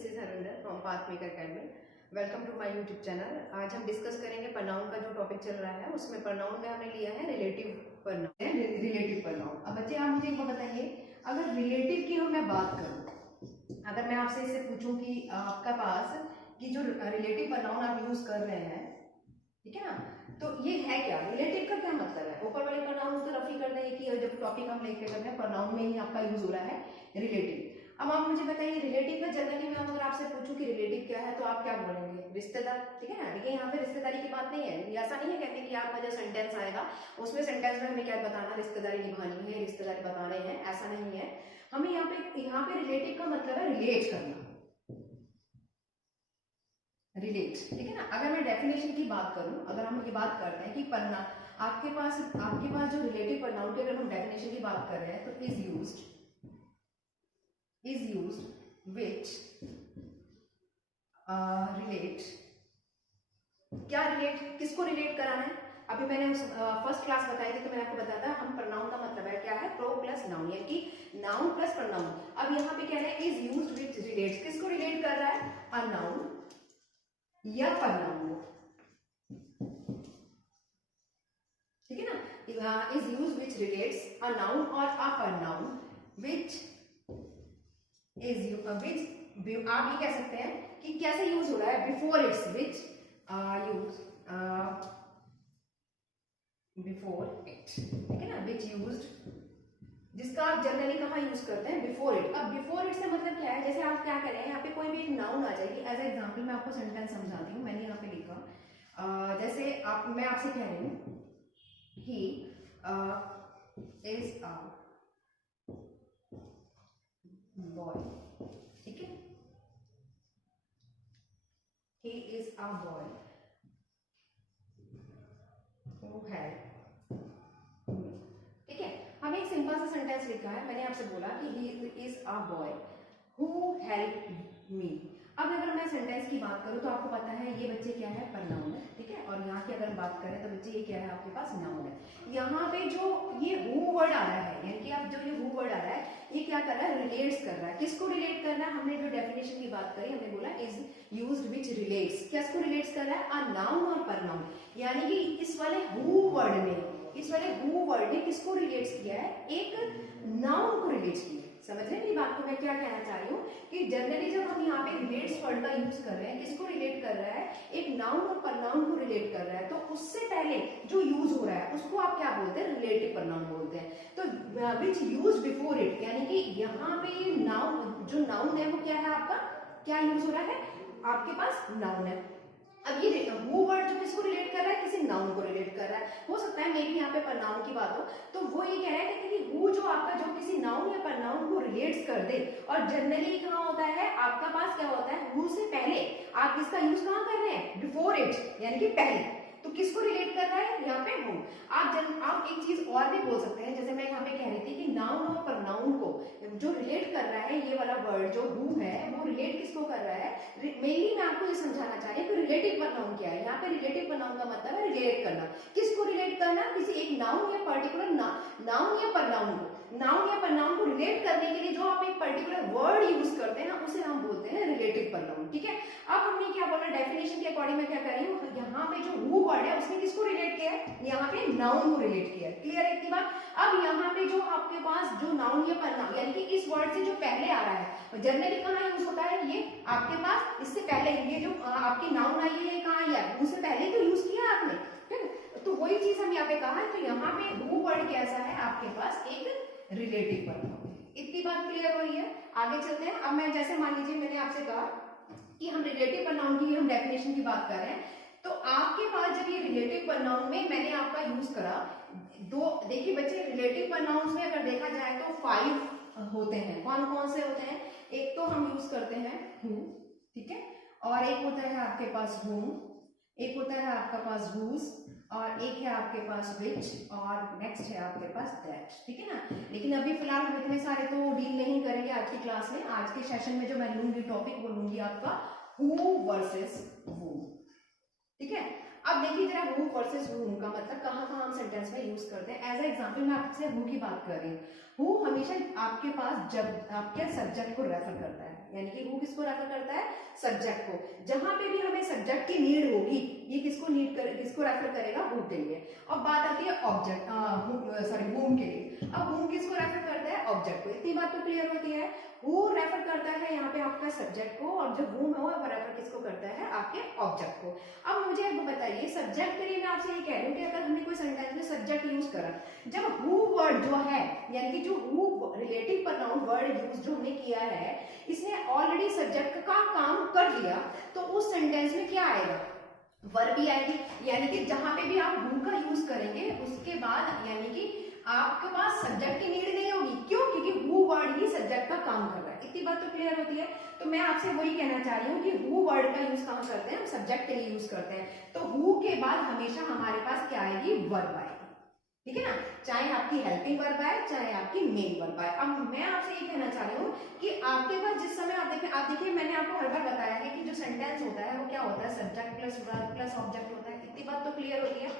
This is Harinder from Pathmaker academy. Welcome to my YouTube channel. आज हम discuss करेंगे pronoun का जो टॉपिक चल रहा है उसमें प्रनाउन में हमने लिया है रिलेटिव प्रनाउन। Relative pronoun. अब बच्चे आप मुझे एक बात बताइए, अगर रिलेटिव की मैं बात करूं, अगर मैं आपसे इससे पूछूं कि आपका पास कि जो रिलेटिव प्रनाउन आप यूज कर रहे हैं, ठीक है ना, तो ये है क्या? रिलेटिव का क्या मतलब है? ऊपर वाले प्रनाउन को रफी कर दें कि जब टॉपिक हम लेके कर रहे हैं प्रनाउन में ही आपका यूज हो रहा है रिलेटिव। अब आप मुझे बताइए रिलेटिव में जनरली मैं अगर आपसे पूछूं कि रिलेटिव क्या है तो आप क्या बोलेंगे? रिश्तेदार, ठीक है ना। देखिए यहाँ पे रिश्तेदारी की बात नहीं है, ऐसा नहीं है कहते कि आपका जो सेंटेंस आएगा उसमें सेंटेंस में हमें क्या बताना, रिश्तेदारी निभानी है, रिश्तेदारी बता रहे हैं, ऐसा नहीं है। हमें यहाँ पे रिलेटिव का मतलब है रिलेट करना, रिलेट, ठीक है ना। अगर मैं डेफिनेशन की बात करूं, अगर हम ये बात करते हैं कि पन्ना आपके पास जो रिलेटिव प्रनाउन की अगर हम डेफिनेशन की बात कर रहे हैं तो इज यूज्ड विच रिलेट। क्या रिलेट, किसको रिलेट कराना है? अभी मैंने फर्स्ट क्लास बताई थी तो मैंने आपको बताया था हम प्रनाउन का मतलब है क्या है, प्रो प्लस नाउन, यानी कि नाउन प्लस प्रनाउन। अब यहाँ पे क्या है, इज यूज्ड विच रिलेट, किसको रिलेट कर रहा है? अ नाउन या प्रनाउन, ठीक है ना। Is used which relates a noun और अ प्रनाउन विच इज आप ये कह सकते हैं कि कैसे यूज हो रहा है, before it's, which use before it, ठीक है ना, विच यूज्ड, जिसका आप जनरली कहाँ यूज करते हैं? Before it. अब बिफोर इट से मतलब क्या है, जैसे आप क्या करें, यहाँ पे कोई भी एक नाउन आ जाएगी, एज एग्जाम्पल मैं आपको सेंटेंस समझाती हूँ। मैंने यहाँ पे लिखा जैसे मैं आपसे कह रही हूँ ही इज अ बॉय, ठीक है, he is a boy who help me, ठीक है। हमें एक सिंपल सा सेंटेंस लिखा है, मैंने आपसे बोला कि he is a boy who help me. अब अगर मैं सेंटेंस की बात करूं तो आपको पता है ये बच्चे क्या है, प्रनाउन है, ठीक है। और यहाँ की अगर बात करें तो बच्चे ये क्या है, आपके पास नाउन है। यहाँ पे जो ये हु वर्ड आ रहा है, यानी कि आप जो ये हु वर्ड आ रहा है ये क्या कर रहा है, रिलेट्स कर रहा है। किसको रिलेट कर रहा है? हमने जो डेफिनेशन की बात करी, हमने बोला इज यूज्ड विच रिलेट्स, किसको रिलेट्स कर रहा है? अ नाउन और प्रनाउन, यानी कि इस वाले हु वर्ड ने किसको रिलेट्स किया है? एक नाउन को रिलेट्स किया है। समझ रहे हैं मेरी बात को? मैं क्या कहना चाह रही हूँ कि जनरली जब हम यहाँ पे रिलेट्स वर्ड का यूज कर रहे हैं, किसको रिलेट कर रहा है? एक नाउन और प्रनाउन को रिलेट कर रहा है, तो उससे पहले जो यूज हो रहा है उसको आप क्या बोलते हैं? रिलेटिव प्रनाउन बोलते हैं। तो विच यूज बिफोर इट, यानी कि यहाँ पे नाउन, जो नाउन है वो क्या है आपका, क्या यूज हो रहा है? आपके पास नाउन है। अब ये देखो वो वर्ड जो किसको रिलेट कर रहा है? किसी नाउन को रिलेट कर रहा है। हो सकता है मेरी यहाँ पे प्रनाउन की बात हो तो वो ये कह रहा है कि वो जो आपका जो किसी नाउन या प्रनाउन को रिलेट्स कर दे, और जनरली कहाँ होता है आपका पास, क्या होता है, वो से पहले आप किसका यूज कहाँ कर रहे हैं? बिफोर इट, यानी कि पहले। तो किसको रिलेट कर रहा है यहाँ पे? हूँ। आप एक चीज और भी बोल सकते हैं, जैसे मैं यहाँ पे कह रही थी कि नाउन और प्रनाउन को जो रिलेट कर रहा है, ये वाला वर्ड जो हु है वो रिलेट किसको कर रहा है? मेनली मैं आपको ये समझाना चाह रही हूँ कि रिलेटिव प्रनाउन क्या है। यहाँ पे रिलेटिव प्रनाउन का मतलब है रिलेट करना। किसको रिलेट करना? किसी एक नाउन या पर्टिकुलर नाउन या प्रनाउन को, नाउन या प्रनाउन को रिलेट करने के लिए जो आप एक पर्टिकुलर वर्ड यूज करते हैं उसे हम बोलते हैं रिलेटिव प्रनाउन, ठीक है। अब हमने क्या बोला, डेफिनेशन के अकॉर्डिंग मैं क्या कर रही हूँ, यहाँ पे जो हु वर्ड है उसने किसको रिलेट किया है? यहाँ पे नाउन को रिलेट किया है। क्लियर है इतनी बात? अब यहाँ पे जो आपके पास जो नाउन या प्रनाउन, यानी कि इस वर्ड से जो पहले आ रहा है, जनरली कहाँ यूज होता है ये आपके पास, इससे पहले ये जो आपकी नाउन आई है कहाँ आई है? उससे पहले तो यूज किया आपने, ठीक। तो वही चीज हम यहाँ पे कहा है, तो यहाँ पे हु वर्ड कैसा है आपके पास? एक रिलेटिव प्रनाउन। इतनी बात क्लियर हो रही है? आगे चलते हैं। अब मैं जैसे मान लीजिए मैंने आपसे कहा कि हम रिलेटिव प्रनाउन की हम डेफिनेशन की बात कर रहे हैं, तो आपके पास जब ये रिलेटिव प्रनाउन में मैंने आपका यूज करा दो, देखिए बच्चे रिलेटिव प्रनाउंस में अगर देखा जाए तो 5 होते हैं। कौन कौन से होते हैं? एक तो हम यूज करते हैं हु, ठीक है, और एक होता है आपके पास whom, एक होता है आपका पास whose, और एक है आपके पास which, और नेक्स्ट है आपके पास that, ठीक है ना। लेकिन अभी फिलहाल हम इतने सारे तो डील नहीं करेंगे आज की क्लास में। आज के सेशन में जो मैं लूंगी टॉपिक वो लूंगी आपका who वर्सेस whom, ठीक है। अब देखिए जरा हु वर्सेस हूम का मतलब कहाँ कहाँ हम सेंटेंस में यूज करते हैं। एज ए एग्जाम्पल मैं आपसे हु की बात कर रही हूँ। हु हमेशा आपके पास जब आपके सब्जेक्ट को रेफर करता है, यानी कि हु किसको रेफर करता है, सब्जेक्ट को। जहां पे भी हमें सब्जेक्ट की नीड होगी ये किसको किसको रेफर करेगा, हु के लिए। अब बात आती है ऑब्जेक्ट हूम के लिए। अब हूम किसको रेफर करता है, ऑब्जेक्ट को। इतनी बात तो क्लियर होती है। हु रेफर करता है यहाँ पे आपका सब्जेक्ट को, और जो हूम है वो रेफर किसको करता है, आपके ऑब्जेक्ट को। अब मुझे अब बताइए सब्जेक्ट के लिए मैं आपसे ये कह रही हूँ कि अगर हमने कोई सेंटेंस में सब्जेक्ट यूज करा, जब हु वर्ड जो है यानी कि जो who relative pronoun word use जो हमने किया है इसने ऑलरेडी सब्जेक्ट का काम कर दिया, तो उस सेंटेंस में क्या आएगा, वर्ब भी आएगी। यानी कि जहां पे भी आप हु का यूज करेंगे उसके बाद यानी कि आपके पास सब्जेक्ट की नीड नहीं होगी। क्यों, क्योंकि हु वर्ड ही सब्जेक्ट का काम कर रहा है। इतनी बात तो क्लियर होती है। तो मैं आपसे वही कहना चाह रही हूँ कि हु वर्ड का यूज कहाँ करते हैं, हम सब्जेक्ट के लिए यूज करते हैं। तो हु के बाद हमेशा हमारे पास क्या आएगी, वर्ब आएगी। ठीक है ना, चाहे आपकी हेल्पिंग वर्ब आए चाहे आपकी मेन वर्ब आए। अब मैं आपसे ये कहना चाह रही हूँ कि आपके पास जिस समय आप देखिए मैंने आपको हर बार बताया है कि जो सेंटेंस होता है वो क्या होता है, subject plus verb plus object होता है। इतनी बात तो क्लियर होती है।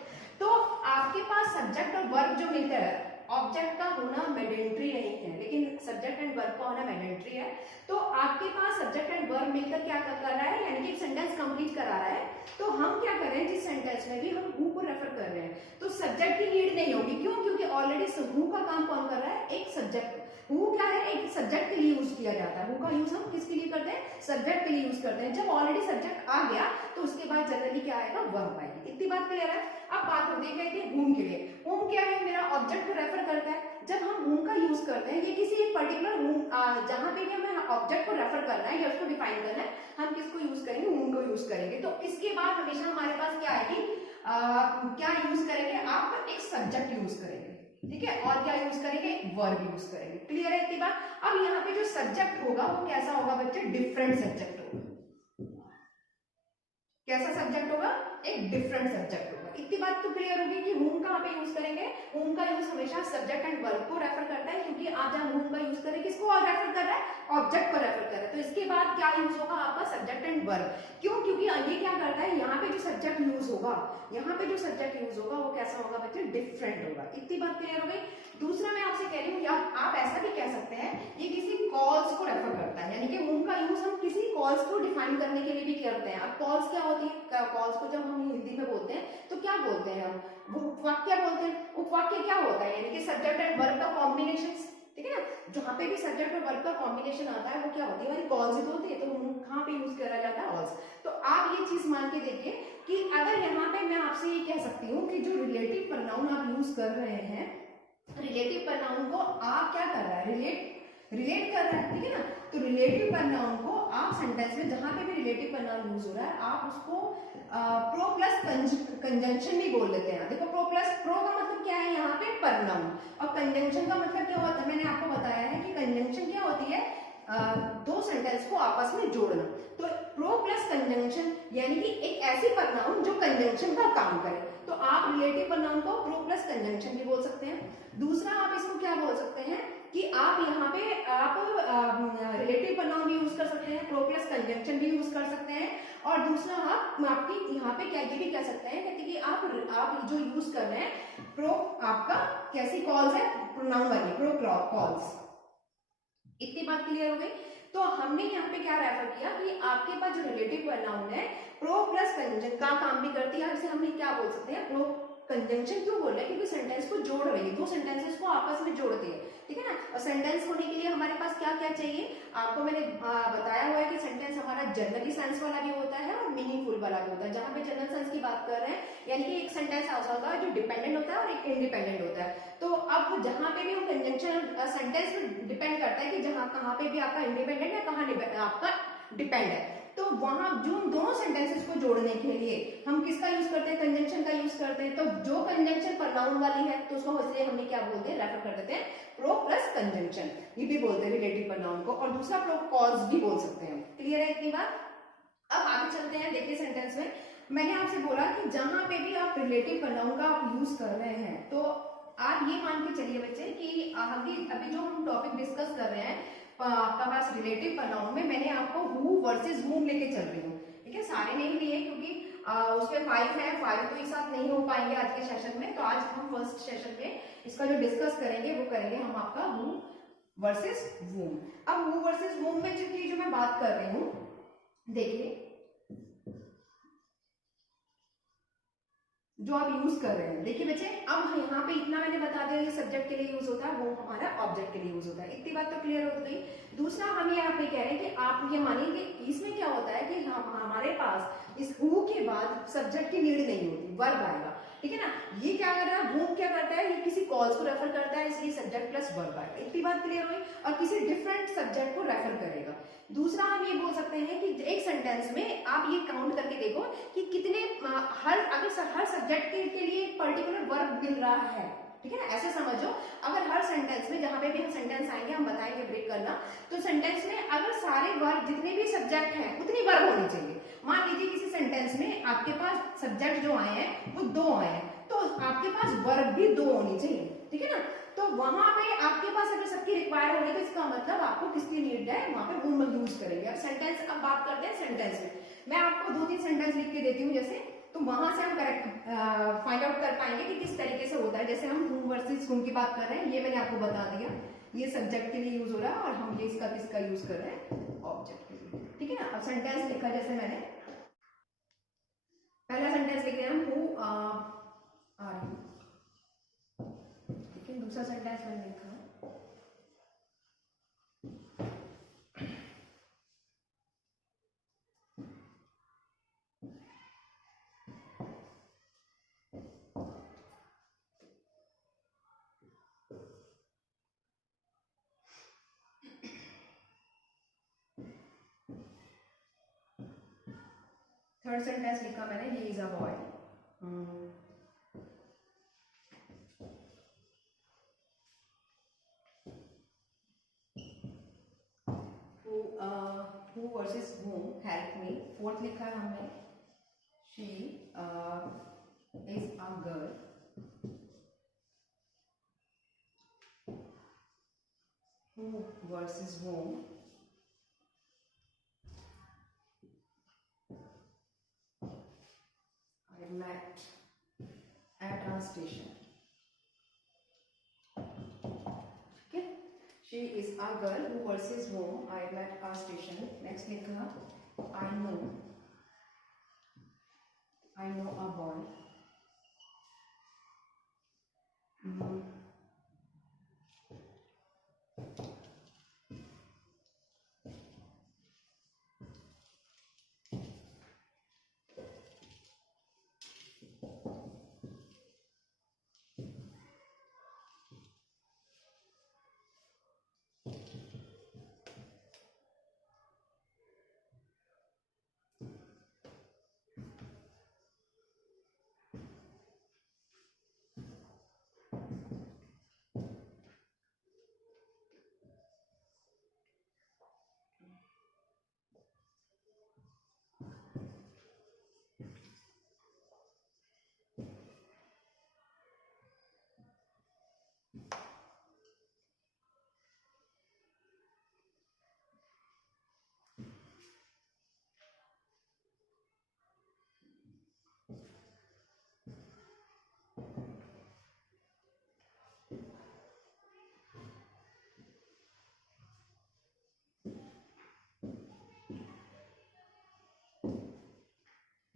तो आपके पास सब्जेक्ट और वर्ब जो मिलता है, ऑब्जेक्ट का होना मैंडेटरी नहीं है लेकिन सब्जेक्ट एंड वर्ब का होना मैंडेटरी है। तो आपके पास सब्जेक्ट एंड वर्ब मिलकर क्या कर रहा है, यानी कि एक सेंटेंस कंप्लीट करा रहा है। तो हम क्या कर रहे हैं, जिस सेंटेंस में भी हम हु को रेफर कर रहे हैं तो सब्जेक्ट की नीड नहीं होगी। क्यों, क्योंकि ऑलरेडी हु का काम कौन कर रहा है, एक सब्जेक्ट। हु क्या है, एक सब्जेक्ट के लिए यूज किया जाता है। हु का यूज हम किसके लिए करते हैं, सब्जेक्ट के लिए यूज करते हैं। जब ऑलरेडी सब्जेक्ट आ गया तो उसके बाद जनरली क्या आएगा, वर्ब आएगी। इतनी बात क्लियर है। अब बात होती है हूम के लिए। हूम क्या है, मेरा ऑब्जेक्ट को रेफर करता है। जब हम हूम का यूज करते हैं, ये किसी एक पर्टिकुलर हूम जहां पे भी हमें ऑब्जेक्ट को रेफर करना है या उसको डिफाइन करना है, हम किसको यूज करेंगे, हूम को यूज करेंगे। तो इसके बाद हमेशा हमारे पास क्या आएगी, क्या यूज करेंगे, आप एक सब्जेक्ट यूज करेंगे। ठीक है, और क्या यूज करेंगे, वर्ब यूज करेंगे। क्लियर है इतनी बात। अब यहाँ पे जो सब्जेक्ट होगा वो कैसा होगा बच्चे, डिफरेंट सब्जेक्ट होगा। कैसा सब्जेक्ट होगा, एक डिफरेंट सब्जेक्ट होगा। इतनी बात तो क्लियर होगी कि हूम कहाँ पे यूज करेंगे, हूम का यूज हमेशा सब्जेक्ट एंड वर्ब को रेफर करता है। क्योंकि आप जब हूम का यूज करें किसको रेफर कर रहा है, ऑब्जेक्ट को रेफर कर रहा है। तो इसके बाद क्या यूज होगा आपका, सब्जेक्ट एंड वर्ब। क्यों, क्योंकि ये क्या करता है, यहाँ पे जो सब्जेक्ट यूज होगा, यहाँ पे जो सब्जेक्ट यूज होगा वो कैसा होगा बच्चे, डिफरेंट होगा। इतनी बात क्लियर हो गई। दूसरा मैं आपसे कह रही हूँ, आप ऐसा भी कह सकते हैं ये किसी कॉल्स को रेफर करता है। यानी कि हूम का यूज हम किसी कॉल्स को डिफाइन करने के लिए भी करते हैं। अब कॉल्स क्या होती है, कॉल्स को जब हम हिंदी में बोलते हैं तो क्या बोलते हैं हम, वो उपवाक्य बोलते हैं। उपवाक्य क्या होता है, यानी कि सब्जेक्ट एंड वर्ब का कॉम्बिनेशन। ठीक है ना, जहां पे भी सब्जेक्ट और वर्ब का कॉम्बिनेशन आता है वो क्या होती है, हमारी कॉल्स ही तो होती है। तो कहाँ पे यूज करा जाता है, ऑल्स। तो आप ये चीज मान के देखिए कि अगर यहाँ पे मैं आपसे ये कह सकती हूँ कि जो रिलेटिव प्रोनाउन आप यूज कर रहे हैं, रिलेटिव प्रोनाउन को आप क्या कर रहा है, रिलेट कर रहा है। ठीक है ना, तो रिलेटिव प्रोनाउन को आप सेंटेंस में जहां पे भी रिलेटिव प्रोनाउन यूज हो रहा है आप उसको प्रो प्लस कंजंक्शन भी बोल लेते हैं। देखो प्रो का मतलब क्या है, यहाँ पे प्रोनाउन, और कंजंक्शन का मतलब क्या होता है, मैंने आपको बताया है कि कंजंक्शन क्या होती है, दो सेंटेंस को आपस में जोड़ना। तो प्रो प्लस कंजंक्शन यानी कि एक ऐसी प्रोनाउन जो कंजंक्शन का काम करे। तो आप रिलेटिव प्रोनाउन को प्रो प्लस कंजंक्शन भी बोल सकते हैं। दूसरा आप इसको क्या बोल सकते हैं कि आप यहाँ पे आप रिलेटिव प्रोनाउन भी यूज कर सकते हैं, प्रो प्लस कंजंक्शन भी यूज कर सकते हैं। और दूसरा आप आपकी यहाँ पे क्या ये भी कह सकते हैं कि आप जो यूज कर रहे हैं प्रो, आपका कैसी कॉल्स है, प्रोनाउन वाली प्रो कॉल्स। इतनी बात क्लियर हो गई। तो हमने यहाँ पे क्या रेफर किया कि आपके पास जो रिलेटिव प्रोनाउन है प्रो प्लस कंजंक्शन का काम भी करती है। इसे हमने क्या बोल सकते हैं, प्रो कंजंक्शन क्यों बोल रहे हैं, क्योंकि सेंटेंस को जोड़ रही है, दो सेंटेंसेस को आपस में जोड़ती है। ठीक है ना, और सेंटेंस होने के लिए हमारे पास क्या क्या चाहिए, आपको मैंने बताया हुआ है कि सेंटेंस हमारा जनरली सेंस वाला भी होता है और मीनिंगफुल वाला भी होता है। जहां पे जनरल सेंस की बात कर रहे हैं यानी कि एक सेंटेंस ऐसा होता है जो डिपेंडेंट होता है और एक इंडिपेंडेंट होता है। तो अब जहां पे भी हम कंजंक्शन सेंटेंस पे डिपेंड करता है कि जहां कहां पे भी आपका इंडिपेंडेंट है, कहां आपका डिपेंड है। तो वहां जो दोनों सेंटेंसेस को जोड़ने के लिए हम किसका यूज करते हैं, कंजंक्शन का यूज करते हैं। तो जो कंजंक्शन प्रोनाउन वाली है तो उसको इसलिए हमने क्या बोलते हैं, रेफर कर देते हैं प्रो प्लस कंजंक्शन, ये भी बोलते हैं रिलेटिव प्रोनाउन को। और दूसरा प्रो कॉल्स भी बोल सकते हैं। क्लियर है इतनी बात। अब आगे चलते हैं, देखिए सेंटेंस में मैंने आपसे बोला कि जहां पे भी आप रिलेटिव प्रोनाउन का आप यूज कर रहे हैं तो आप ये मान के चलिए बच्चे कि अभी जो हम टॉपिक डिस्कस कर रहे हैं आपका पास रिलेटिव प्रोनाउन में मैंने आपको हु वर्सेस हूम लेके चल रही हूँ। ठीक है, सारे नहीं लिए क्योंकि उसमें 5 है, 5 तो एक साथ नहीं हो पाएंगे आज के सेशन में, तो आज हम फर्स्ट सेशन में इसका जो डिस्कस करेंगे वो करेंगे हम आपका हु वर्सेस वूम। अब हु वर्सेस वूम में जो मैं बात कर रही हूँ, देखिए जो आप यूज कर रहे हैं, देखिए बच्चे अब यहाँ पे इतना मैंने बता दिया ये सब्जेक्ट के लिए यूज होता है, वो हमारा ऑब्जेक्ट के लिए यूज होता है, इतनी बात तो क्लियर हो गई। दूसरा हम यहाँ पे कह रहे हैं कि आप ये मानिए कि इसमें क्या होता है कि हमारे पास इस हु के बाद सब्जेक्ट की नीड नहीं होती, वर्ब आएगा, ठीक है ना। ये क्या कर रहा है, वूम क्या करता है, ये किसी कॉज को रेफर करता है, इसलिए सब्जेक्ट प्लस वर्ब आएगा, इतनी बात क्लियर हुई, और किसी डिफरेंट सब्जेक्ट को रेफर करेगा। दूसरा हम ये बोल सकते हैं कि एक सेंटेंस में आप ये काउंट करके देखो कि कितने अगर हर सब्जेक्ट के लिए पर्टिकुलर वर्ब मिल रहा है, ठीक है ना, ऐसे समझो। अगर हर सेंटेंस में, जहां पे भी हम सेंटेंस आएंगे हम बताएंगे ब्रेक करना, तो सेंटेंस में अगर सारे वर्ब जितने भी सब्जेक्ट हैं उतनी वर्ब होनी चाहिए। मान लीजिए किसी सेंटेंस में आपके पास सब्जेक्ट जो आए हैं वो 2 आए हैं, तो आपके पास वर्ब भी 2 होनी चाहिए, ठीक है ना। तो वहां पे आपके पास अगर सबकी रिक्वायर हो रही है तो इसका मतलब आपको किसकी नीड है, वहां पे वूम यूज करेंगे। अब सेंटेंस, अब बात करते हैं सेंटेंस में। मैं आपको 2-3 सेंटेंस लिख के देती हूँ जैसे, तो वहां से हम करेक्ट फाइंड आउट कर पाएंगे कि किस तरीके से होता है। जैसे हम हु वर्सेस हुम की बात कर रहे हैं, ये मैंने आपको बता दिया, ये सब्जेक्ट के लिए यूज हो रहा है, और हम ये इसका किसका यूज कर रहे हैं, ऑब्जेक्ट के लिए, ठीक है ना। अब सेंटेंस लिखा, जैसे मैंने पहला सेंटेंस लिख रहे हैं हम, हु आर यू, लेकिन दूसरा सेंटेंस मैंने लिखा है थर्ड सेंटेंस लिखा मैंने, he is a boy, who versus whom help me। Fourth लिखा है हमने, she is a girl who versus whom I met at a station, okay। she is a girl who versus whom I met a station। next लिखा, I know a boy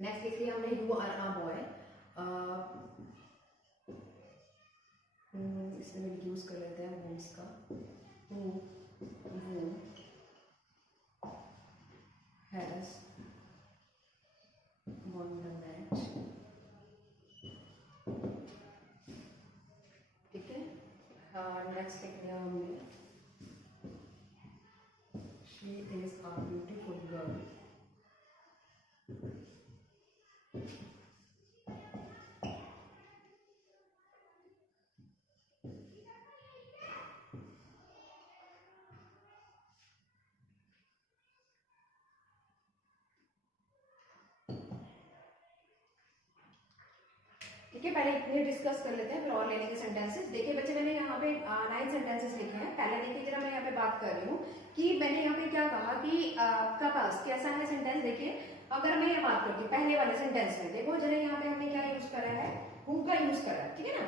next लिख लिया हमने, you are a boy, इसमें use कर लेते हैं वूम्स का, who has won the match, ठीक है। नेक्स्ट लिख लिया हमने, she is a beautiful girl ठीक है, पहले ये डिस्कस कर लेते हैं फिर और ले लेंगे सेंटेंसेस। देखिए बच्चे मैंने यहाँ पे 9 सेंटेंसेस लिखे हैं। पहले देखिए जरा मैं यहाँ पे बात कर रही हूँ कि मैंने यहाँ पे क्या कहा कि आपका पास कैसा है सेंटेंस। देखिए अगर मैं ये बात करती हूँ पहले वाले सेंटेंस में, देखो जरा यहाँ पे हमने क्या यूज करा है, हु का यूज करा है, ठीक है ना।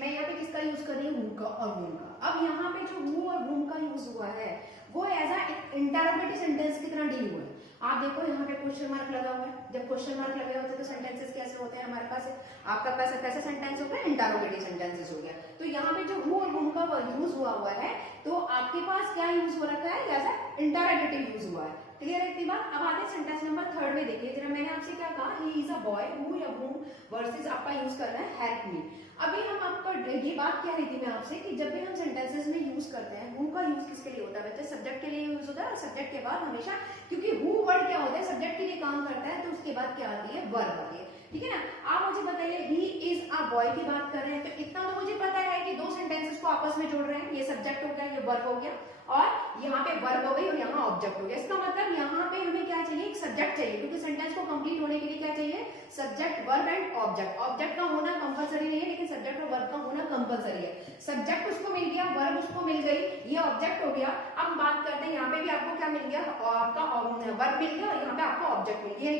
मैं यहाँ पे किसका यूज कर रही हूँ, हु का और whom का। अब यहाँ पे जो हु और whom का यूज हुआ है वो एज अ इंटरोगेटिव सेंटेंस की तरह डील हुआ है। आप देखो यहाँ पे क्वेश्चन मार्क लगा हुआ है, जब क्वेश्चन मार्क लगे होते हैं तो सेंटेंसेस कैसे होते हैं हमारे पास, आपका पास कैसा सेंटेंस होगा, इंटरोगेटिव सेंटेंसेस हो गया। तो यहाँ पे जो हु और whom का यूज हुआ है तो आपके पास क्या यूज हो रखा है, एज अ इंटरोगेटिव यूज हुआ है। क्लियर है इतनी बात। अब आते हैं सेंटेंस नंबर 3 में। देखिए जरा मैंने आपसे क्या कहा, he is a boy, who या whom वर्सेस आपका यूज करना है हेल्प मी। अभी हम आपको ये बात कह रही थी मैं आपसे कि जब भी हम सेंटेंसेस में यूज करते हैं, हु का यूज किसके लिए होता है बच्चे, सब्जेक्ट के लिए यूज होता है। और सब्जेक्ट के बाद हमेशा, क्योंकि हु वर्ड क्या होता है सब्जेक्ट के लिए काम करता है, तो उसके बाद क्या आती है, वर्ब आती है, ठीक है ना। आप मुझे बताइए ही इज अ बॉय की बात कर रहे हैं तो इतना तो मुझे पता है कि दो सेंटेंसेस को आपस में जोड़ रहे हैं, ये सब्जेक्ट हो गया, ये वर्ब हो गया, और यहाँ पे वर्ब हो गई और यहाँ ऑब्जेक्ट हो गया। इसका मतलब यहाँ पे हमें क्या चाहिए, एक सब्जेक्ट चाहिए, क्योंकि सेंटेंस को कंप्लीट होने के लिए क्या चाहिए, subject, verb and object. Object का होना कंपलसरी नहीं है लेकिन सब्जेक्ट और वर्ब का होना कंपलसरी है। सब्जेक्ट उसको मिल गया, वर्ब उसको मिल गई, ये ऑब्जेक्ट हो गया। अब बात करते हैं यहाँ पे भी आपको क्या मिल गया, आपका वर्ब मिल गया और यहाँ पे आपको ऑब्जेक्ट मिल गया,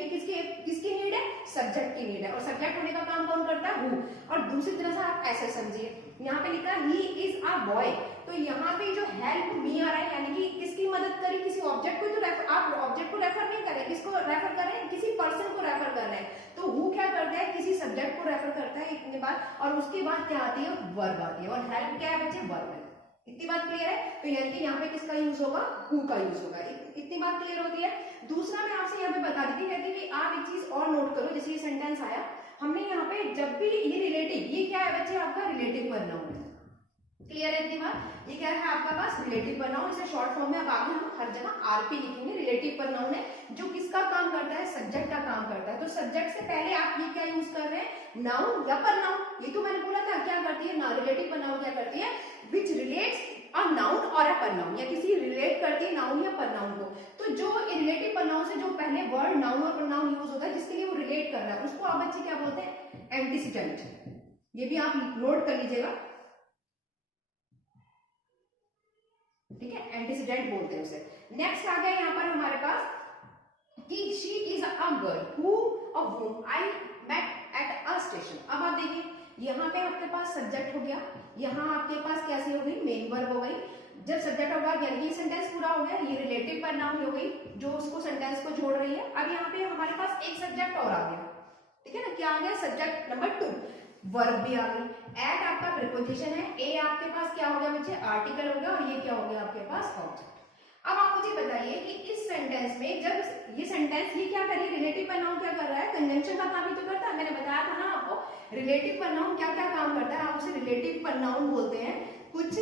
किसकी नीड है, सब्जेक्ट की नीड है। और सब्जेक्ट होने का काम कौन करता है, हु। और दूसरी तरह से आप ऐसे समझिए, यहाँ पे लिखा ही इज अ बॉय, तो यहाँ पे जो हेल्प मी आ रहा है यानी कि किसकी मदद करी, किसी ऑब्जेक्ट को। तो आप ऑब्जेक्ट को रेफर नहीं करें, किसको रेफर कर रहे हैं, किसी पर्सन को रेफर कर रहे हैं। तो हु क्या करता है, किसी सब्जेक्ट को रेफर करता है इतने बार, और उसके बाद क्या आती है, वर्ब आती है। और हेल्प क्या है बच्चे, वर्ब है। इतनी बात क्लियर है। तो यानी कि यहाँ पे किसका यूज होगा, हु का यूज होगा। इतनी बात क्लियर होती है। दूसरा मैं आपसे यहाँ पे बता दी थी, कहती कि आप एक चीज और नोट करो, जैसे ये सेंटेंस आया हमने यहाँ पे, जब भी ये रिलेटिव, ये क्या है बच्चे, आपका रिलेटिव प्रोनाउन है। क्लियर है इतनी बात। ये क्या है आपका पास, रिलेटिव प्रोनाउन। इसे शॉर्ट फॉर्म में अब आगे हम हर जगह आरपी लिखेंगे। रिलेटिव प्रोनाउन है जो किसका काम करता है, सब्जेक्ट का काम करता है। तो सब्जेक्ट से पहले आप ये क्या यूज कर रहे हैं, नाउन या प्रोनाउन। ये तो मैंने बोला था क्या करती है ना, रिलेटिव प्रोनाउन क्या करती है, विच रिलेट्स अ नाउन और अ प्रोनाउन, या किसी रिलेट करती है नाउन या प्रोनाउन को। तो जो रिलेटिव प्रोनाउन से जो पहले वर्ड नाउन और प्रोनाउन यूज होता है जिसके लिए वो रिलेट कर रहा है, उसको आप बच्चे क्या बोलते हैं, एंटीसीडेंट। ये भी आप नोट कर लीजिएगा, ठीक है, एंटीसीडेंट बोलते हैं उसे। नेक्स्ट आ गया यहाँ पर हमारे पास कि she is a girl who और whom I met at a station। अब आप देखिए यहाँ पे आपके पास सब्जेक्ट हो गया, यहाँ आपके पास कैसे हो गई, मेन वर्ब हो गई। जब सब्जेक्ट होगा यानी ये सेंटेंस पूरा हो गया, ये रिलेटिव प्रोनाउन हो गई जो उसको सेंटेंस को जोड़ रही है। अब यहाँ पे हमारे पास एक सब्जेक्ट और आ गया, ठीक है ना, क्या आ गया, सब्जेक्ट नंबर 2, वर्ब भी आ गई। एट आपका प्रीपोजिशन है, ए आपके पास क्या हो गया बच्चे, आर्टिकल हो गया, और ये क्या हो गया आपके पास, ऑब्जेक्ट। अब आप मुझे बताइए कि इस सेंटेंस में जब ये सेंटेंस ये क्या करिए, रिलेटिव प्रोनाउन क्या कर रहा है, कंजंक्शन का काम ही तो करता है। मैंने बताया था ना आपको, रिलेटिव प्रोनाउन क्या क्या काम करता है, आप उसे रिलेटिव प्रोनाउन बोलते हैं। कुछ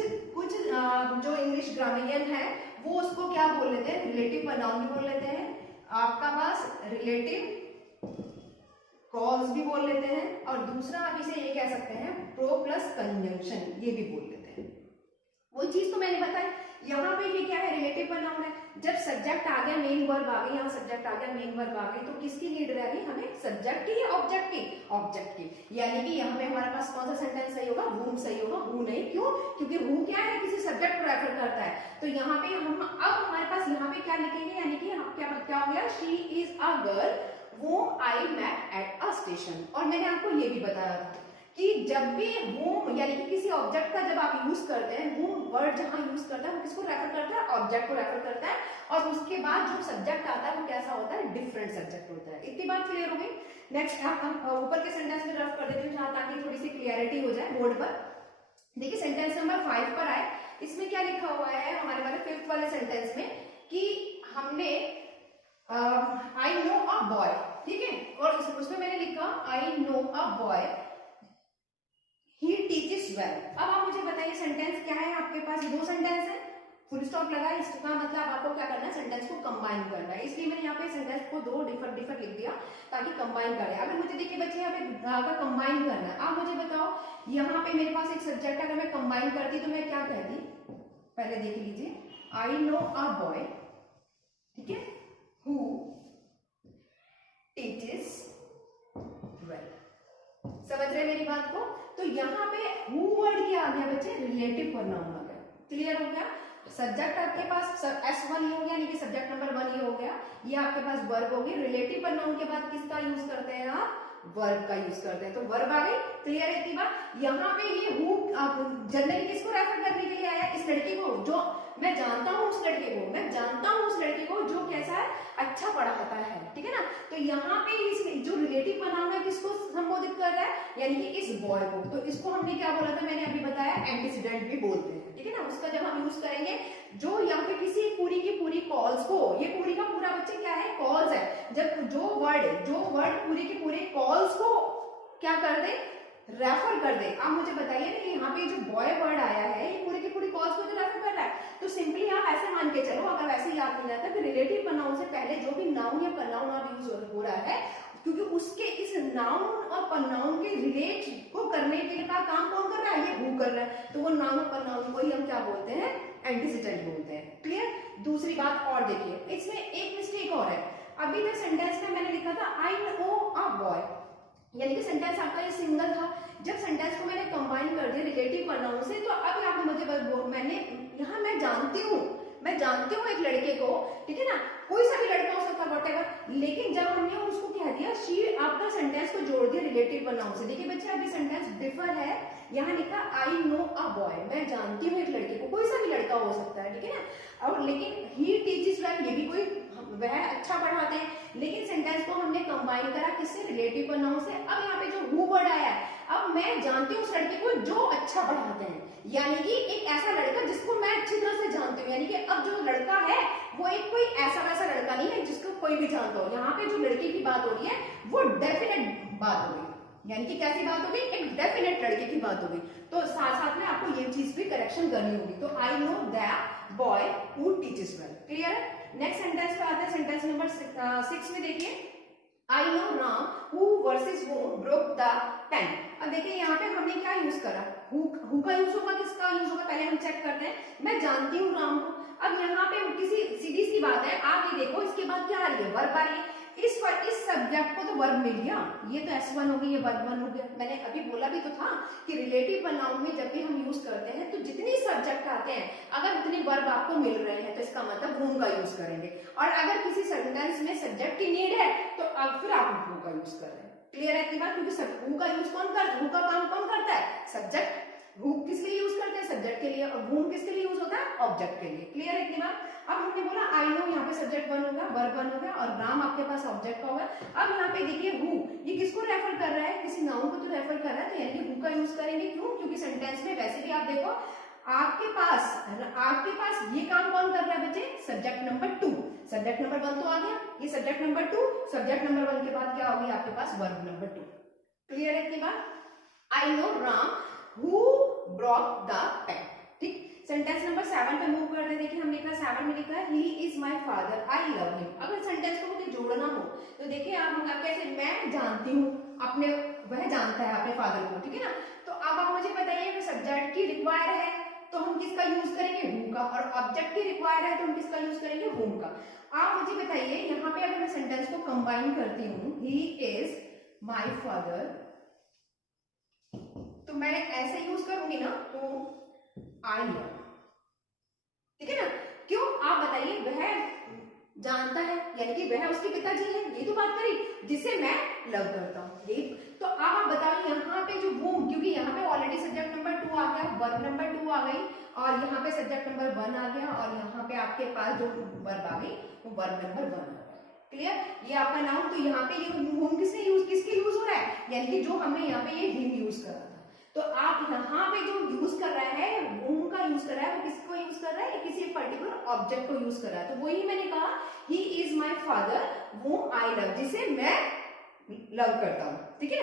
जो इंग्लिश ग्रामेरियन है वो उसको क्या बोल लेते हैं, रिलेटिव प्रोनाउन भी बोल लेते हैं। आपका पास रिलेटिव कॉज भी बोल लेते हैं, और दूसरा आप इसे ये कह सकते हैं प्रो प्लस कंजंक्शन, ये भी बोल लेते हैं। वही चीज तो मैंने बताया, यहाँ पे ये क्या है, रिलेटिव प्रोनाउन है। जब सब्जेक्ट आ गया, मेन वर्ब आ गई, यहाँ सब्जेक्ट आ गया, मेन वर्ब आ गई, तो किसकी नीड रह गई हमें, सब्जेक्ट की या ऑब्जेक्ट की, ऑब्जेक्ट की। यानी कि यहाँ पे हमारे पास कौन सा सेंटेंस सही होगा, whom सही होगा, who नहीं। क्यों, क्योंकि who क्या है, किसी सब्जेक्ट को रेफर करता है। तो यहाँ पे हम अब हमारे पास यहाँ पे क्या लिखेंगे, यानी कि क्या हो गया, she is a girl whom I met at a station। और मैंने आपको ये भी बताया था कि जब भी whom यानी कि किसी ऑब्जेक्ट का जब आप यूज करते हैं, whom वर्ड जहां यूज करता है वो किसको रेफर करता है, ऑब्जेक्ट को रेफर करता है। और उसके बाद जो सब्जेक्ट आता है वो कैसा होता है, डिफरेंट सब्जेक्ट होता है। इतनी बात क्लियर हो गई। नेक्स्ट ऊपर के सेंटेंस में रफ कर देती हूँ जहां ताकि थोड़ी सी क्लियरिटी हो जाए बोर्ड पर। देखिए सेंटेंस नंबर 5 पर आए, इसमें क्या लिखा हुआ है हमारे वाले 5th वाले सेंटेंस में कि हमने आई नो अ बॉय, ठीक है, और उसमें मैंने लिखा I know a boy he teaches well. अब आप मुझे बताइए सेंटेंस क्या है आपके पास, दो सेंटेंस है, फुल स्टॉप लगा है, इसका मतलब आपको क्या करना है, सेंटेंस को कंबाइन करना है। इसलिए मैंने यहाँ पे सेंटेंस को दो डिफर लिख दिया ताकि कंबाइन करें। अगर मुझे देखिए बच्चे यहाँ पे अगर कंबाइन करना है, आप मुझे बताओ यहाँ पे मेरे पास एक सब्जेक्ट अगर मैं कंबाइन करती तो मैं क्या कहती, पहले देख लीजिए, आई नो अ बॉय, ठीक है, who teaches well। समझ रहे हैं बात को? तो यहाँ पे हु वर्ड क्या आ गया बच्चे? रिलेटिव प्रोनाउन आ गया। क्लियर हो गया? सब्जेक्ट आपके पास S1 ही हो गया, यानी कि सब्जेक्ट नंबर 1 ही हो गया। ये आपके पास वर्ब होगी। रिलेटिव प्रोनाउन के बाद किसका यूज करते हैं आप? वर्ब का यूज करते हैं। तो वर्ब आ गई। क्लियर है इतनी बात? यहाँ पे ये हु जनरली किसको रेफर करने के लिए आया? इस लड़के को, जो मैं जानता हूँ उस लड़के को, मैं जानता हूँ उस लड़के को जो कैसा है, अच्छा पढ़ाता है, ठीक है ना। तो यहाँ पे इस जो रिलेटिव प्रोनाउन है किसको संबोधित कर रहा है? यानी कि इस बॉय को। तो इसको हमने क्या बोला था? मैंने अभी बताया एंटीसीडेंट भी बोलते हैं, ठीक है ना। उसका जब हम यूज करेंगे, जो यहाँ पे किसी पूरी की पूरी कॉल्स को, ये पूरी का पूरा बच्चे क्या है? कॉल्स है। जब जो वर्ड पूरी की पूरी कॉल्स को क्या कर दे? रेफर कर दे। आप मुझे बताइए ना कि यहाँ पे जो बॉय वर्ड आया है ये पूरी की पूरी कॉज को जो रेफर कर रहा है। तो सिंपली आप ऐसे मान के चलो, अगर वैसे याद नहीं आता कि रिलेटिव प्रोनाउन से पहले जो भी नाउन या प्रोनाउन आप यूज हो रहा है, क्योंकि उसके इस नाउन और प्रोनाउन के रिलेट को करने के लिए का काम कौन कर रहा है? ये हु कर रहा है। तो वो नाउन और प्रोनाउन को ही हम क्या बोलते हैं? एंटीसीडेंट बोलते हैं। क्लियर? दूसरी बात और देखिए, इसमें एक मिस्टेक और है। अभी तक सेंटेंस में मैंने लिखा था आई नो अ बॉय, यानी कि सेंटेंस आपका ये सिंगल था। जब सेंटेंस को मैंने कंबाइन कर दिया रिलेटिव प्रोनाउन से, तो अब यहाँ पे मुझे मैंने यहाँ मैं जानती हूँ एक लड़के को, ठीक है ना, कोई सा भी लड़का हो सकता है व्हाटएवर। लेकिन जब हमने उसको कह दिया शी, आपका सेंटेंस को जोड़ दिया रिलेटिव प्रोनाउन से। देखिए बच्चे, अभी सेंटेंस डिफर है। यहाँ लिखा आई नो अ बॉय, मैं जानती हूँ एक लड़के को, कोई सा भी लड़का हो सकता है, ठीक है ना। और लेकिन ही टीचेस वेल, ये भी कोई, वह अच्छा पढ़ाते हैं। लेकिन सेंटेंस को हमने कंबाइन करा किससे? रिलेटिव प्रोनाउन से। अब यहाँ पे जो हु वर्ड आया है, अब मैं जानती हूँ उस लड़के को जो अच्छा पढ़ाते हैं, यानी कि एक ऐसा लड़का जिसको मैं अच्छी तरह से जानती हूँ। यानी कि अब जो लड़का है वो एक कोई ऐसा वैसा लड़का नहीं है जिसको कोई भी जानता हो। यहाँ पे जो लड़के की बात हो रही है वो डेफिनेट बात हो गई, यानी कि कैसी बात होगी? एक डेफिनेट लड़के की बात होगी। तो साथ साथ में आपको ये चीज भी करेक्शन करनी होगी। तो I know that boy who teaches well. Clear है? नेक्स्ट सेंटेंस पे आते हैं। सेंटेंस नंबर 6 में देखिए, I know Ram who versus who broke the pen. अब देखिए यहाँ पे हमने क्या यूज करा? हु का यूज होगा, किसका यूज होगा? पहले हम चेक करते हैं। मैं जानती हूँ राम को। अब यहाँ पे किसी सीधी सी बात है, आप ये देखो इसके बाद क्या आ रही है? वर्ब आ रही है। इस सब्जेक्ट को तो वर्ब मिल गया, ये तो S1 हो गई, ये वर्ब 1 हो गया। मैंने अभी बोला भी तो था कि रिलेटिव प्रोनाउन में जब भी हम यूज करते हैं तो जितनी सब्जेक्ट आते हैं, अगर उतने वर्ब आपको मिल रहे हैं तो इसका मतलब whom का यूज करेंगे। और अगर किसी सेंटेंस में सब्जेक्ट की नीड है तो अब फिर आप who का यूज कर रहे हैं। क्लियर है इतनी बात? क्योंकि who का यूज कौन करता है? who का काम कौन करता है? सब्जेक्ट। who किस लिए यूज करते हैं? सब्जेक्ट के लिए। और whom किसके लिए यूज होता है? ऑब्जेक्ट के लिए। क्लियर है इतनी बात? अब हमने बोला आई नो, यहाँ पे सब्जेक्ट 1 होगा, वर्ब 1 हो गया, और राम आपके पास ऑब्जेक्ट का होगा। अब यहाँ पे देखिए हु, ये किसको रेफर कर रहा है? किसी नाउन को तो रेफर कर रहा है, तो यानी कि हु का यूज करेंगे। क्यों? क्योंकि सेंटेंस में वैसे भी आप देखो आपके पास ये काम कौन कर रहा है बच्चे? Subject number 2। सब्जेक्ट नंबर 1 तो आ गया, ये सब्जेक्ट नंबर 2, सब्जेक्ट नंबर 1 के बाद क्या होगी आपके पास? Verb number 2। क्लियर है इतनी बात? I know Ram who broke the pen. ठीक, सेंटेंस नंबर 7 पे मूव करते हैं। देखिए हमने लिखा 7 में लिखा है he is my father, I love him. अगर सेंटेंस को मुझे जोड़ना हो तो देखिए आप कैसे? मैं जानती हूँ अपने, वह जानता है अपने फादर को, ठीक है ना। तो अब आप मुझे बताइए कि सब्जेक्ट की रिक्वायर है तो हम किसका यूज करेंगे? हु का। और ऑब्जेक्ट की रिक्वायर है तो हम किसका यूज करेंगे? हुम का। आप मुझे बताइए यहाँ पे अगर मैं सेंटेंस को कंबाइन करती हूँ, ही इज माय फादर, तो मैं ऐसे यूज करूंगी ना, तो आई लव, ठीक है ना। क्यों? आप बताइए, वह जानता है यानी कि वह उसके पिताजी हैं, ये तो बात करी, जिसे मैं लव करता हूँ। तो अब आप बताओ यहाँ पे जो whom, क्योंकि यहाँ पे ऑलरेडी सब्जेक्ट नंबर 2 आ गया, वर्ब नंबर 2 आ गई, और यहाँ पे सब्जेक्ट नंबर 1 आ गया, और यहाँ पे आपके पास जो वर्ब आ गई वो वर्ब नंबर 1 आ गया। क्लियर? ये आपका नाउन। तो यहाँ पे ये whom किसके यूज हो रहा है? यानी कि जो हमने यहाँ पे ये him यूज करा था। तो आप यहाँ पे जो यूज कर रहा है, whom का यूज कर रहा है, वो किसको यूज कर रहा है? किसी पर्टिकुलर ऑब्जेक्ट को यूज कर रहा है। तो वही मैंने कहा he is my father whom I love, जिसे मैं लव करता हूँ, ठीक है।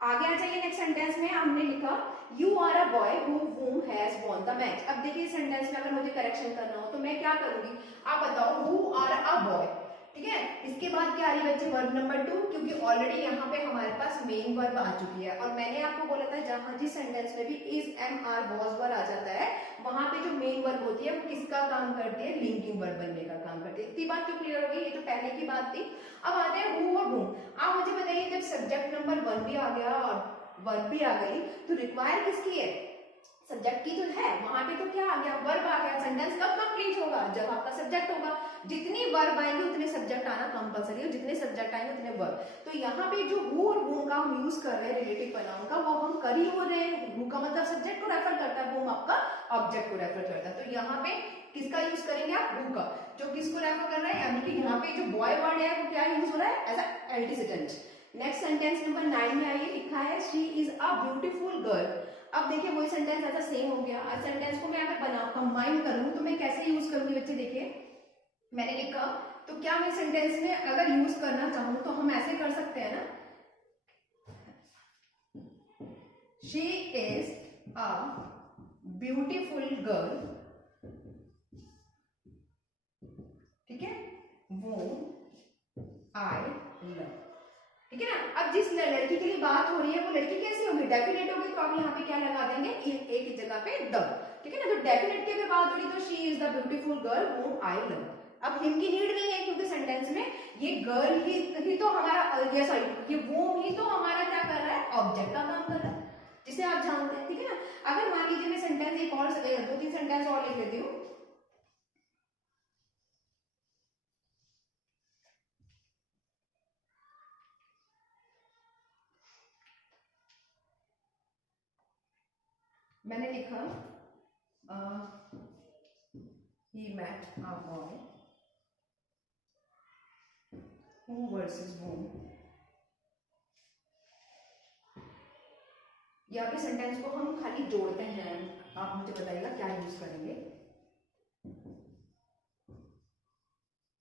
आगे आ जाइए नेक्स्ट सेंटेंस में। हमने लिखा you are a boy whom has won the match। अब देखिए सेंटेंस में अगर मुझे करेक्शन करना हो तो मैं क्या करूंगी? आप बताओ, who are a boy, ठीक है। इसके बाद क्या आ रही है बच्चे? वर्ब नंबर 2, क्योंकि ऑलरेडी यहाँ पे हमारे पास मेन वर्ब आ चुकी है। और मैंने आपको बोला था जहां जिस सेंटेंस में भी इज, एम, आर, वॉज, वर आ जाता है, वहां पे जो मेन वर्ब होती है वो किसका काम करती है? लिंकिंग वर्ब बनने का काम करती है। इतनी बात तो क्लियर हो गई, ये तो पहले की बात थी। अब आते हैं हु और whom। आप मुझे बताइए, जब सब्जेक्ट नंबर 1 भी आ गया और वर्ब भी आ गई, तो रिक्वायर किसकी है, सब्जेक्ट की तो है, वहां पे तो क्या आ गया, वर्ब आ गया। सेंटेंस कब कंप्लीट होगा, जब आपका सब्जेक्ट होगा। जितनी वर्ब आएंगे उतने सब्जेक्ट आना कंपलसरी है, जितने सब्जेक्ट आएंगे उतने वर्ब। तो यहाँ पे जो हु और whom का हम यूज कर रहे हैं रिलेटिव प्रोनाउन का, वो हम कर ही हो रहे हैं। हु का मतलब सब्जेक्ट को रेफर करता है, whom आपका ऑब्जेक्ट को रेफर करता है। तो यहाँ पे किसका यूज करेंगे आप, हु का, जो किसको रेफर कर रहा है, यानी कि यहाँ पे जो बॉय वर्ड है वो क्या यूज हो रहा है, as a antecedent. Next sentence number 9 में आइए, लिखा है she is a beautiful girl. अब देखिए वही सेंटेंस ऐसा सेम हो गया। आज सेंटेंस को मैं अगर बनाऊं, कंबाइन करूं, तो मैं कैसे यूज करूंगी बच्चे, देखिए मैंने लिखा, तो क्या मैं सेंटेंस में अगर यूज करना चाहूं तो हम ऐसे कर सकते हैं ना, she is a beautiful girl, ठीक है, वो आई लव, ठीक है ना। अब जिस लड़की के लिए बात हो रही है वो लड़की कैसी होगी, डेफिनेट होगी, तो आप यहाँ पे क्या लगा देंगे, एक ही जगह पे द, ठीक है ना। तो डेफिनेट की अगर बात हो रही तो she is the beautiful girl whom I love. अब हिम की नीड नहीं है, क्योंकि सेंटेंस में ये गर्ल ही तो हमारा, ये सॉरी ये वो ही तो हमारा क्या कर रहा है, ऑब्जेक्ट का काम कर रहा है, जिसे आप जानते हैं, ठीक है ना। अगर मान लीजिए मैं सेंटेंस एक और 2-3 सेंटेंस और लिख लेती हूँ, मैंने लिखा he met a boy who versus whom। यहाँ पे सेंटेंस को हम खाली जोड़ते हैं, आप मुझे बताइएगा क्या यूज करेंगे।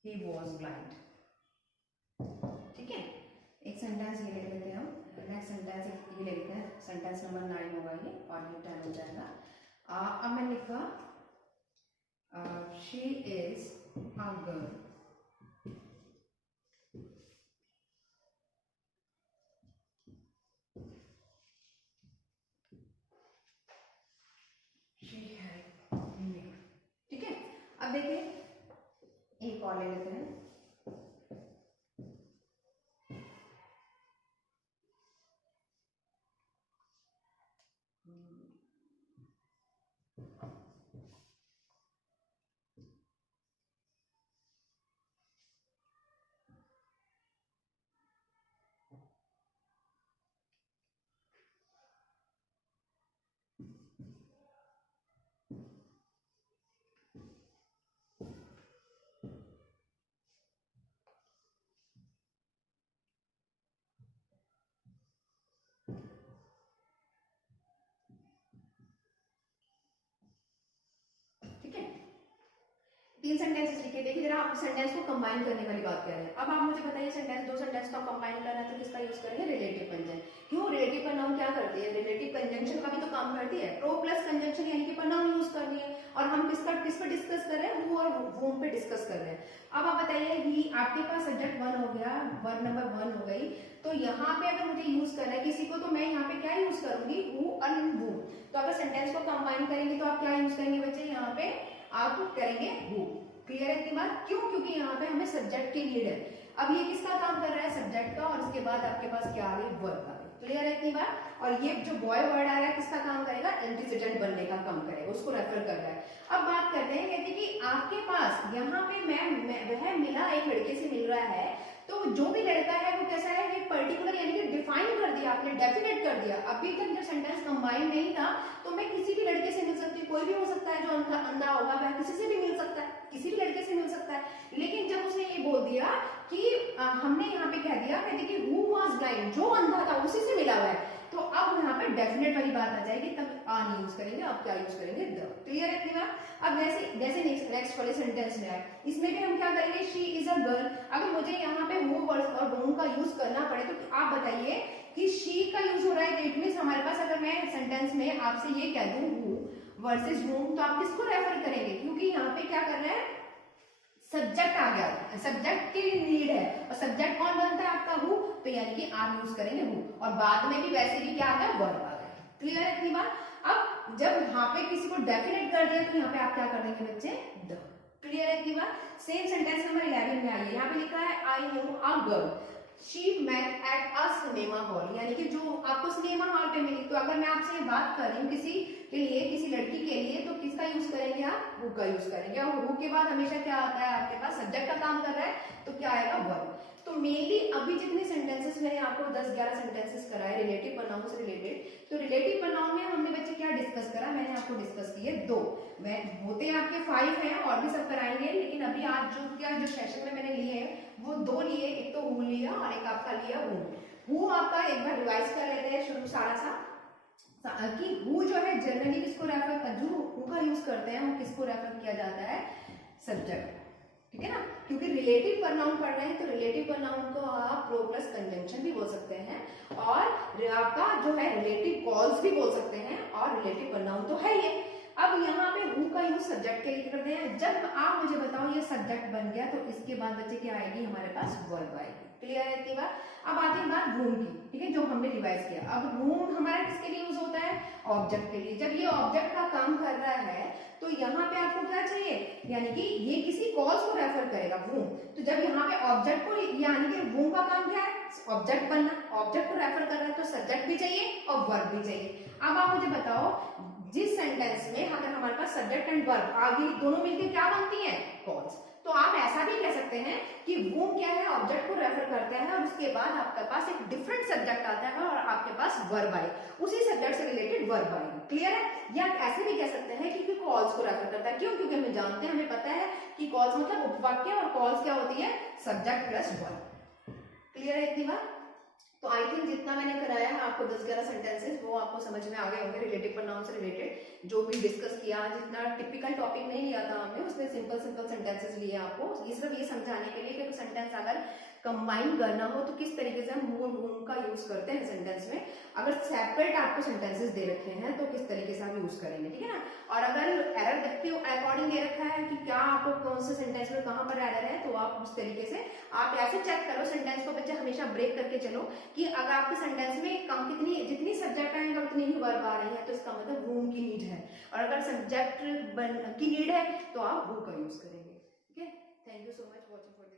he was blind, ठीक है। एक सेंटेंस ये लिख लेते हैं हम, नेक्स्ट सेंटेंस ये ले लेते हैं, सेंटेंस नंबर 9 होगा ये, और ये 10 हो जाएगा। अब मैंने लिखा she is a girl she had milk, ठीक है। अब देखिए एक और ले लेते हैं, ठीक है। 3 सेंटेंसेस लिखे। देखिए जरा आप सेंटेंस को कंबाइन करने वाली बात कर रहे हैं। अब आप मुझे बताइए सेंटेंस, 2 सेंटेंस को कंबाइन करना है तो किसका यूज करेंगे, रिलेटिव कंजंक्शन। क्यों, रिलेटिव प्रोनाउन क्या करती है, रिलेटिव कंजंक्शन का भी तो काम करती है। प्रो प्लस कंजंक्शन यानी कि प्रोनाउन यूज करनी है, और हम किस पर डिस्कस कर रहे हैं, हु और whom पे डिस्कस कर रहे हैं। अब आप बताइए ही, आपके पास सब्जेक्ट 1 हो गया, वर्ब नंबर 1 हो गई, तो यहाँ पे अगर मुझे यूज करना है किसी को, तो मैं यहाँ पे क्या यूज करूंगी, हु और whom। तो अगर सेंटेंस को कंबाइन करेंगे तो आप क्या यूज करेंगे बच्चे, यहाँ पे आप करेंगे हु। क्लियर है इतनी बात, क्यों, क्योंकि यहाँ पे हमें सब्जेक्ट की नीड है। अब ये किसका काम कर रहा है, सब्जेक्ट का, और इसके बाद आपके पास क्या आ गई, वर्ब आ गई। क्लियर है इतनी बात। और ये जो बॉय वर्ड आ रहा है किसका काम करेगा, एंटीसीडेंट बनने का काम करेगा, उसको रेफर कर रहा है। अब बात करते हैं, कहते कि आपके पास यहाँ पे वह मिला, एक लड़के से मिल रहा है, तो जो भी लड़का है वो कैसा है, ये पर्टिकुलर यानी कि डिफाइन कर दिया आपने, डेफिनेट कर दिया। अभी तक जब सेंटेंस कंबाइन नहीं था तो मैं किसी भी लड़के से मिल सकती हूँ, कोई भी हो सकता है जो अंधा होगा वह किसी से भी मिल सकता है, किसी भी लड़के से मिल सकता है। लेकिन जब उसने ये बोल दिया कि हमने यहाँ पे कह दिया, कहते कि हु वाज ब्लाइंड, जो अंधा था उसी से मिला हुआ है, तो अब यहाँ पे डेफिनेट वाली बात आ जाएगी, तब आन यूज करेंगे, अब क्या यूज करेंगे, द। क्लियर है इतनी बात। अब जैसे नेक्स्ट वाले सेंटेंस में है, इसमें भी हम क्या करेंगे, शी इज अ गर्ल। अगर मुझे यहाँ पे हु और whom का यूज करना पड़े तो आप बताइए कि शी का यूज हो रहा है, इट मींस हमारे पास, अगर मैं सेंटेंस में आपसे ये कह दूं हु वर्सेस whom, तो आप किसको रेफर करेंगे, क्योंकि यहाँ पे क्या कर रहे हैं, सब्जेक्ट आ गया, सब्जेक्ट की नीड है, और सब्जेक्ट कौन बनता है आपका, हु, तो यानी कि आप यूज करेंगे हु, और बाद में भी वैसे भी क्या आ गया, वर्ब आ गया। क्लियर है इतनी बात। अब जब यहाँ पे किसी को डेफिनेट कर दिया तो यहाँ पे आप क्या कर देंगे बच्चे, द। क्लियर है इतनी बात। सेम सेंटेंस नंबर 11 में आइए, यहाँ पे लिखा है I knew a girl. She met at a cinema hall, यानी कि जो आपको सिनेमा हॉल पे मिली। तो अगर मैं आपसे बात कर रही हूँ किसी के लिए, किसी लड़की के लिए, तो किसका यूज करेंगे आप? हु का यूज करेंगे। और हु के बाद हमेशा क्या आता है आपके पास? सब्जेक्ट का काम कर रहा है तो क्या आएगा? वर्ब। तो मेनली अभी जितने सेंटेंसेस मैंने आपको 10-11 सेंटेंसेस कराए रिलेटिव प्रोनाउन से रिलेटेड, तो रिलेटिव प्रोनाउन में हमने बच्चे क्या डिस्कस करा? मैंने आपको डिस्कस किए 2, मैं होते आपके 5 हैं और भी सब कराएंगे, लेकिन अभी आज जो सेशन में मैंने लिए हैं वो 2 लिए, एक तो हु लिया और एक आपका लिया हु। हु आपका एक बार रिवाइज कर लेते हैं शुरू सारा सा कि हु जो है जनरली किसको रेफर कर, जो हु का यूज करते हैं वो किसको रेफर किया जाता है? सब्जेक्ट, ठीक है ना। क्योंकि रिलेटिव प्रोनाउन पढ़ रहे हैं तो रिलेटिव प्रोनाउन को आप प्रो प्लस कंजंक्शन भी बोल सकते हैं और आपका जो है रिलेटिव कॉल्स भी बोल सकते हैं और रिलेटिव प्रोनाउन तो है ये। अब यहाँ पे हु का यूज सब्जेक्ट के लिए करते हैं। जब आप मुझे बताओ ये सब्जेक्ट बन गया तो इसके बाद बच्चे क्या आएगी? हमारे पास वर्ब आएगी। क्लियर है इतनी बात? अब आती है बात रूम की, ठीक है, जो हमने रिवाइज किया। अब रूम हमारा किसके लिए यूज होता है? ऑब्जेक्ट के लिए। जब ये ऑब्जेक्ट का काम कर रहा है तो यहाँ पे आपको क्या चाहिए? यानी कि ये किसी कॉज को रेफर करेगा, रूम। तो जब यहाँ पे ऑब्जेक्ट को, यानी कि रूम का काम क्या है? ऑब्जेक्ट बनना, ऑब्जेक्ट को रेफर कर रहा है तो सब्जेक्ट भी चाहिए और वर्ब भी चाहिए। अब आप मुझे बताओ जिस सेंटेंस में अगर हमारे पास सब्जेक्ट एंड वर्ब आगे दोनों मिलकर क्या बनती है? कॉज। तो आप ऐसा भी कह सकते हैं कि वो क्या है? ऑब्जेक्ट को रेफर करते हैं और उसके बाद आपके पास एक डिफरेंट सब्जेक्ट आता है और आपके पास वर्ब आए, उसी सब्जेक्ट से रिलेटेड वर्ब आएगी। क्लियर है? या ऐसे भी कह सकते हैं कि कॉल्स को रेफर करता है। क्यों? क्योंकि हमें जानते हैं, हमें पता है कि कॉल्स मतलब उपवाक्य और कॉल्स क्या होती है? Subject plus verb. क्लियर है इतनी बात? तो आई थिंक जितना मैंने कराया है आपको 10-11 सेंटेंसेस वो आपको समझ में आ गए होंगे रिलेटिव प्रोनाउन से रिलेटेड। जो भी डिस्कस किया, जितना टिपिकल टॉपिक नहीं लिया था हमने, उसमें सिंपल सेंटेंसेस लिए आपको, ये सिर्फ ये समझाने के लिए कि सेंटेंस अगर कंबाइन करना हो तो किस तरीके से हम हु रूम का यूज करते हैं सेंटेंस में। अगर सेपरेट आपको सेंटेंसेस दे रखे हैं तो किस तरीके से आप यूज करेंगे, ठीक है ना। और अगर एरर के अकॉर्डिंग दे रखा है कि क्या आपको कौन से सेंटेंस में कहां पर एरर है, तो आप उस तरीके से आप ऐसे चेक करो सेंटेंस को बच्चे, हमेशा ब्रेक करके चलो कि अगर आपके सेंटेंस में कम कितनी जितनी सब्जेक्ट आएंगे उतनी ही वर्ब आ रही है तो इसका मतलब रूम की नीड है, और अगर सब्जेक्ट की नीड है तो आप हु का यूज करेंगे। ठीक है, thank you so much watching for this.